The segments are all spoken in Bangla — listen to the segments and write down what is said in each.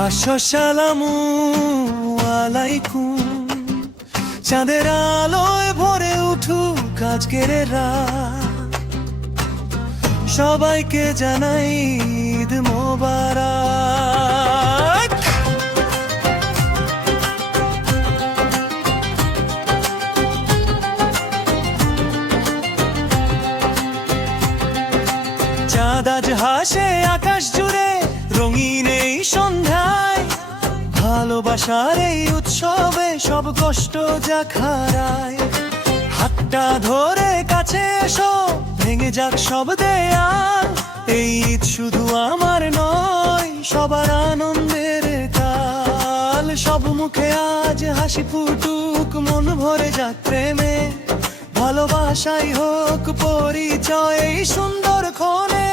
আসসালামু আলাইকুম। চাঁদের আলোয় ভরে উঠুক আজকের রাত, সবাইকে জানাই ঈদ মোবারক। চাঁদ আজ হাসে আকাশ জুড়ে রঙিন এই সন্ধ্যায়, ভালোবাসার এই উৎসবে সব কষ্ট যাক হারায়। হাতটা ধরে কাছে এসো, ভেঙে যাক সব দেয়াল। এই ঈদ শুধু আমার নয়, সবার আনন্দের কাল। সব মুখে আজ হাসি ফুটুক, মন ভরে যাক প্রেমে, ভালোবাসাই হোক পরিচয় এই সুন্দর ক্ষণে।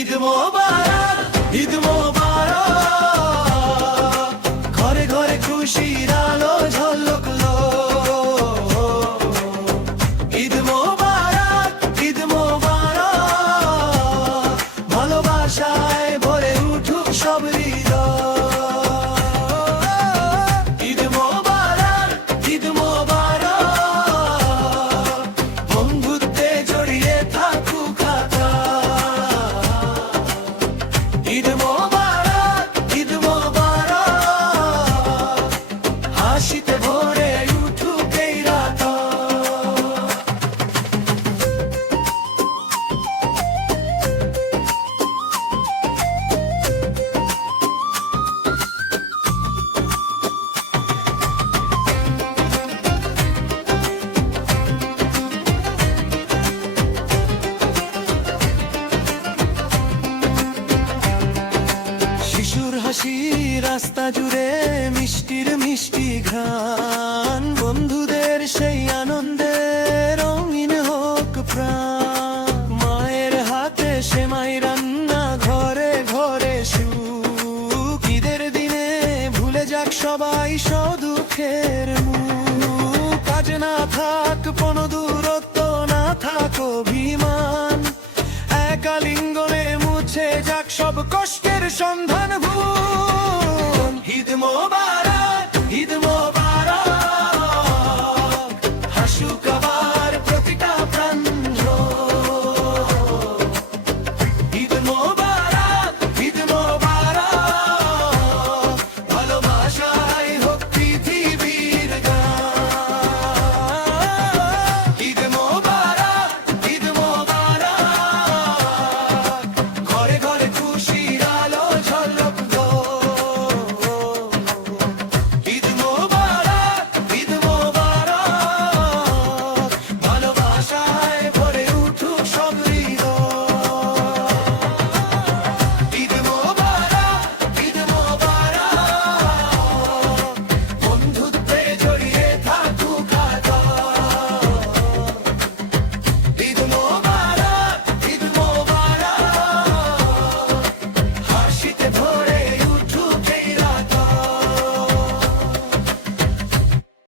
ঈদ মোবারক, ঈদ মোবারক, ঘরে ঘরে খুশির আলো ঝলকলো। ঈদ মোবারক, ঈদ মোবারক, ভালোবাসায় ভরে উঠুক সব হৃদয়। ঈদ মোবারক, ঈদ মোবারক, বন্ধুত্বে জড়িয়ে থাকুক আকাশ। ঈদ মোবারক, ঈদ মোবারক, হাসিতে ভরে উঠুক এই রাত। শিশুর হাসি রাস্তা জুড়ে, মিষ্টির মিষ্টি ঘ্রাণ, বন্ধুদের সেই আনন্দে রঙিন হোক প্রাণ। মায়ের হাতে সেমাই রান্না, ঘরে ঘরে সুখ। ঈদের দিনে ভুলে যাক সবাই দুঃখের মুখ। কাজ না থাক কোনো দূরত্ব, না থাক অভিমান, একা লিঙ্গনে মুছে যাক সব কষ্টের সন্ধান ভুল। ঈদ মোবারক, ঈদ মোবারক।